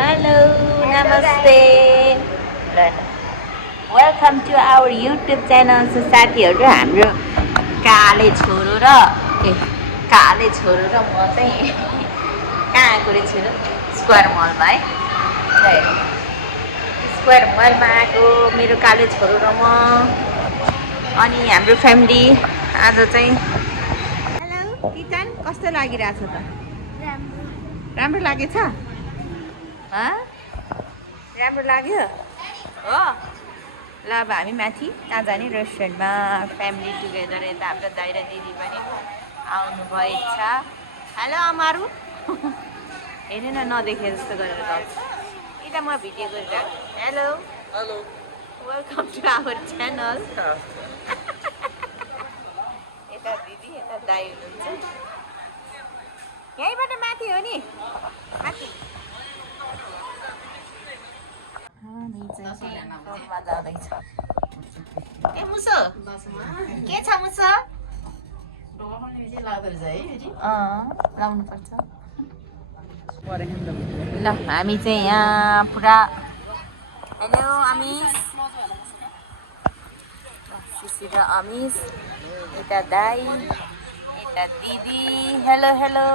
Hello नमस्ते welcome to our YouTube channel. So साथीहरू हाम्रो काले छोरो र काले छोरो र म चाहिँ कहाँ आएको रहेछु स्क्वायर मलमा है। स्क्वायर मलमा आएको मेरो काले छोरो र म अनि हाम्रो फ्यामिली आज चाहिँ। हेलो किचन कस्तो लागिरहेछ त? राम्रो लागेछ? राम्रो लाग्यो हो। ल अब हामी माथि कहाँ जाने रेस्टुरेन्टमा फ्यामिली टुगेदर। यता हाम्रो दाइ र दिदी पनि आउनु भएछ। हेलो अमारु हेरेन नदेखे जस्तो गरेर गर्छ। यता म भिडियो गरिरहेको। Hello hello welcome to our channel. यता दिदी यता दाइ हुनुहुन्छ। यहीँबाट माथि हो नि माथि। जाँदैछ ए मुसो के छ मुसो? लाउनु पर्छ। ल हामी चाहिँ यहाँ पुरा। हेलो अमिस सिसी र अमिस। यता दाई यता दिदी। हेलो हेलो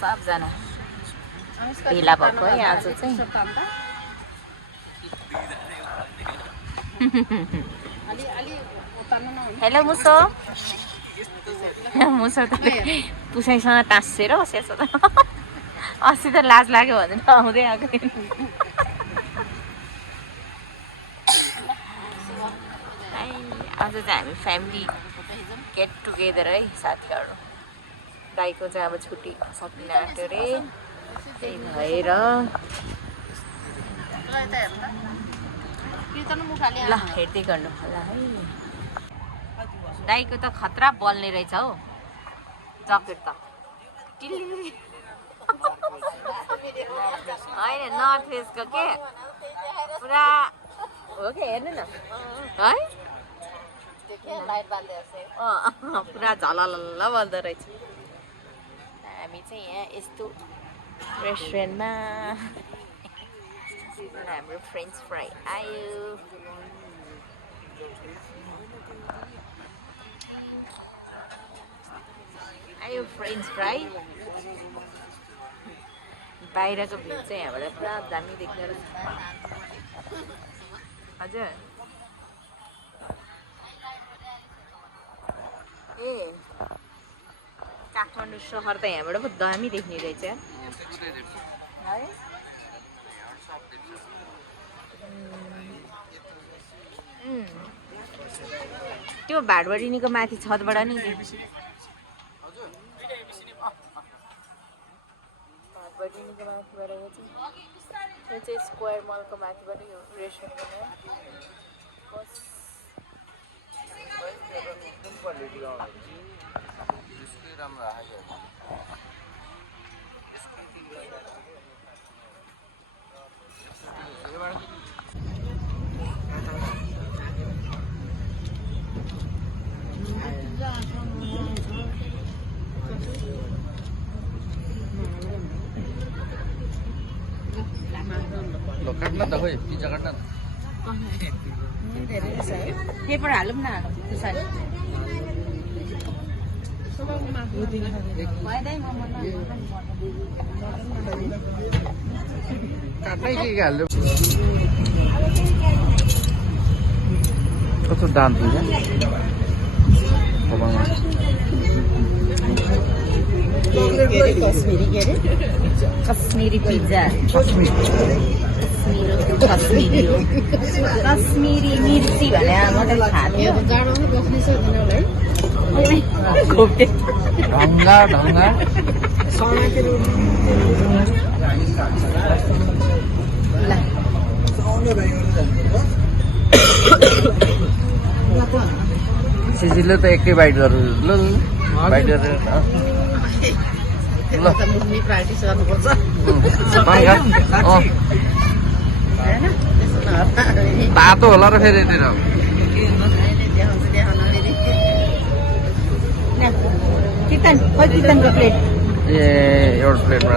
सबजना भेला भएको है आज चाहिँ। हेलो मुसो मुसो त पुसाइसँग टाँसेर बसेछ त। अस्ति त लाज लाग्यो भनेर आउँदै आएको थिएँ। आज चाहिँ हामी फ्यामिली गेट टुगेदर है साथीहरू। दाइको चाहिँ अब छुट्टी सक्ने आँट्यो अरे। त्यही भएर ल हेर्दै गर्नु होला है। दाइको त खतरा बल्ने रहेछ हौ जकेट त। होइन नर्थ फेसको के पुरा हो कि हेर्नु न है। पुरा झलल्ल बल्दो रहेछ। हामी चाहिँ यहाँ यस्तो रेस्टुरेन्टमा हाम्रो फ्रेन्च फ्राई आयो फ्रेन्च फ्राई। बाहिरको भ्यू चाहिँ यहाँबाट पुरा दामी देख्दो रहेछ। हजुर ए काठमाडौँ सहर त यहाँबाट पो दामी देख्ने रहेछ है। त्यो भाडबडिनीको माथि छतबाट नि भाडबडिनीको माथिबाट यो चाहिँ स्क्वायर मलको माथिबाट यो रेस्टुरेन्ट काट्न त खोइ पिज्जा काट्न त पेपर हालौँ न काट्नै के हाल्यो। कस्तो दाम थियो कश्मीरी पिज्जा। कश्मीरी मिर्ची भने मात्रै खाथ्यो। ढङ्गा ढङ्गा सिजीले त एकै बाइट गर्नु ल बाइट गरेर ल प्र्याक्टिस गर्नुपर्छ। तातो होला र फेरि यतिर चिकन खोइ चिकनको प्लेट ए एउटा प्लेटमा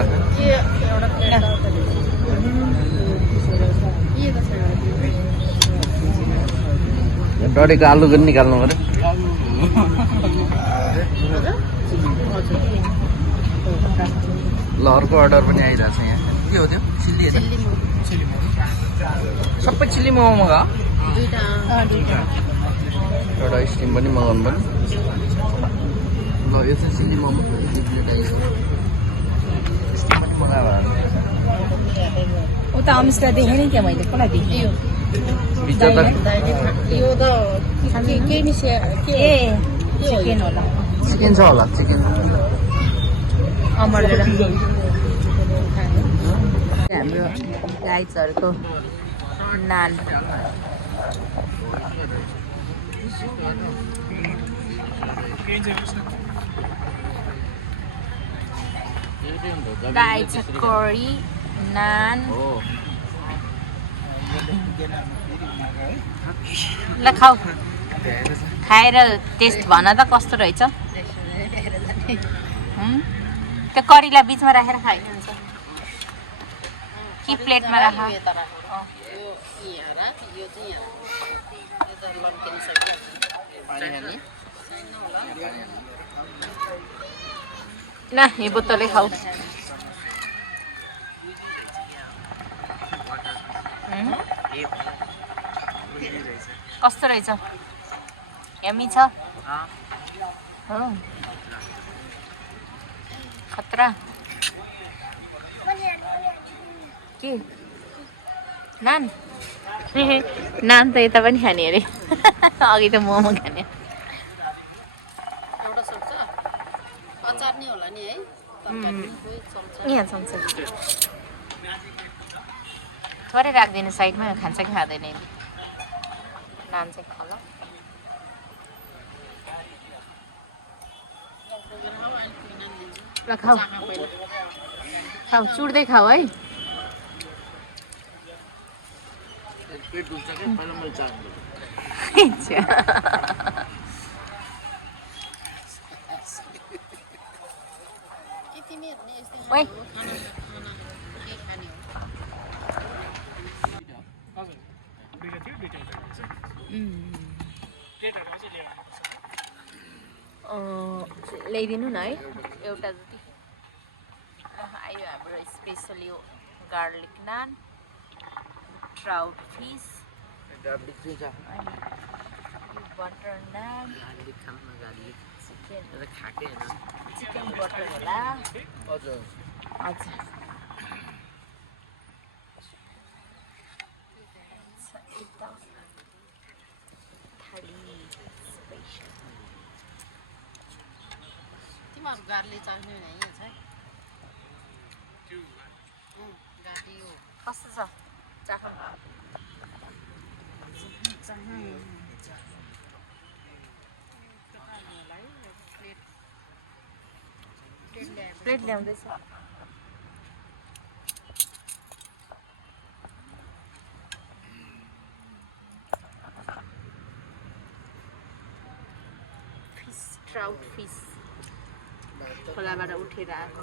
डढेको आलु पनि निकाल्नु पर्यो ल अर्को अर्डर पनि आइरहेको छ यहाँ के हो त्यो चिल्ली सबै चिल्ली मोमो मगा एउटा स्टिम पनि मगाउनु पर्यो ल यो चाहिँ चिल्ली मोमो स्टिम पनि मगायो उता अमिसलाई देखेँ नि क्या मैले कसलाई देखेँ पिज्जा त चिकन होला चिकन छ होला चिकन अमरले हाम्रो गाइजहरूको नान गाइज करी नान ल खाऊ खाएर टेस्ट भन त कस्तो रहेछ त्यो करीलाई बिचमा राखेर खाइदिन्छ कि प्लेटमा राख ल यो बोतलै खाऊ कस्तो रहेछ यम्मी छ हो खतरा के नान नान त यता पनि खाने अरे अघि त मोमो खाने यहाँ चम्चा थोरै राखिदिनु साइडमा खान्छ कि खाँदैन नान चाहिँ खाऊ ल खाऊ खाऊ चुड्दै खाऊ है ओइ ल्याइदिनु न है एउटा जति आयो हाम्रो स्पेसल यो garlic naan trout fish butter naan chicken butter होला हजुर गार्लिक चाहिने नहीं है कस्तो छ चाखौँ प्लेट ल्याउँदैछ फिस ट्राउट फिस खोलाबाट उठेर आएको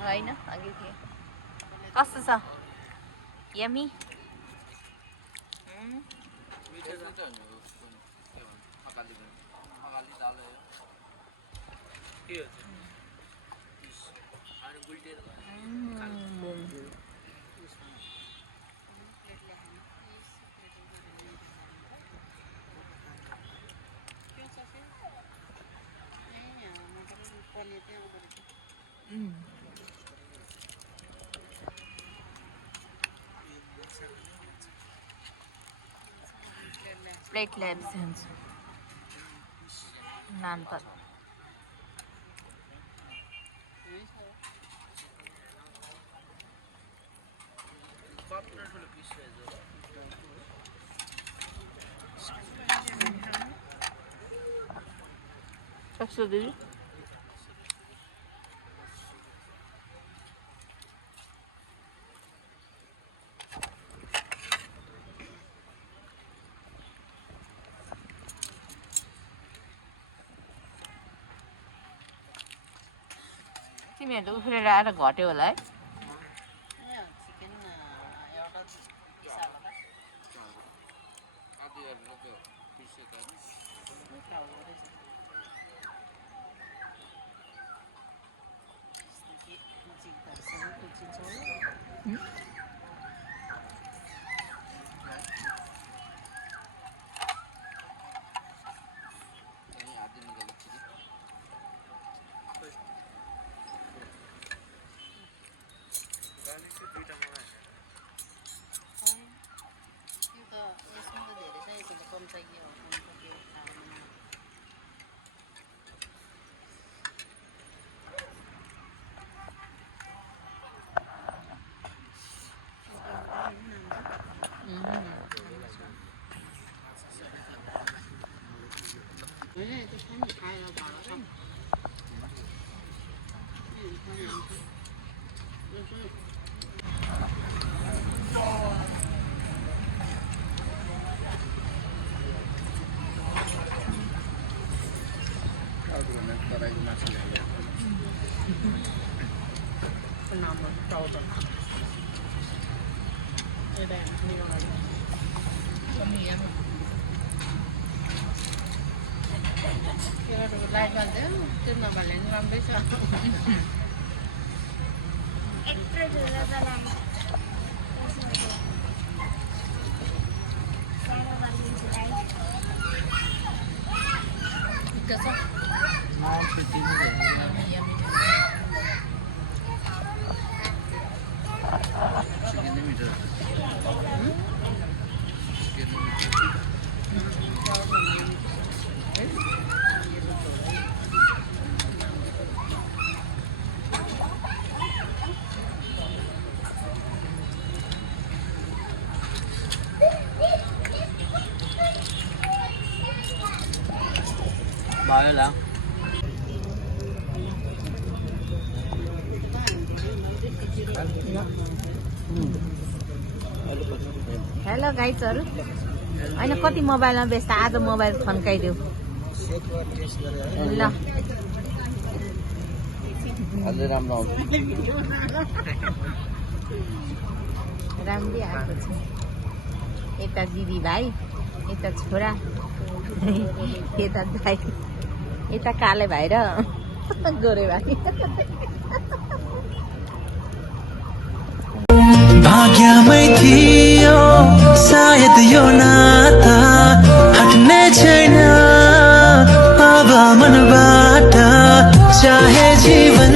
होइन अघि थिएँ कस्तो छ यमी प्लेट ल्याएपछि हुन्छ नान त कस्तो दिदी तिमीहरूले उफ्रेर आएर घट्यो होला है चिकन एउटा हिसाबमा यसमा त धेरै चाहिएको कम चाहियो लाइट बाल्दैन त्यो नबाल्ने नि राम्रै छ भयो ल हेलो गाइजहरू होइन कति मोबाइलमा व्यस्त आज मोबाइल थन्काइदेऊ ल अझै राम्रो आउँछ राम्रै आएको छ यता दिदी भाइ यता छोरा यता भाइ यता काले भाइ र गोरे भाइ भाग्यमै थियो सायद यो नाता हट्ने छैन अब मनबाट चाहे जीवन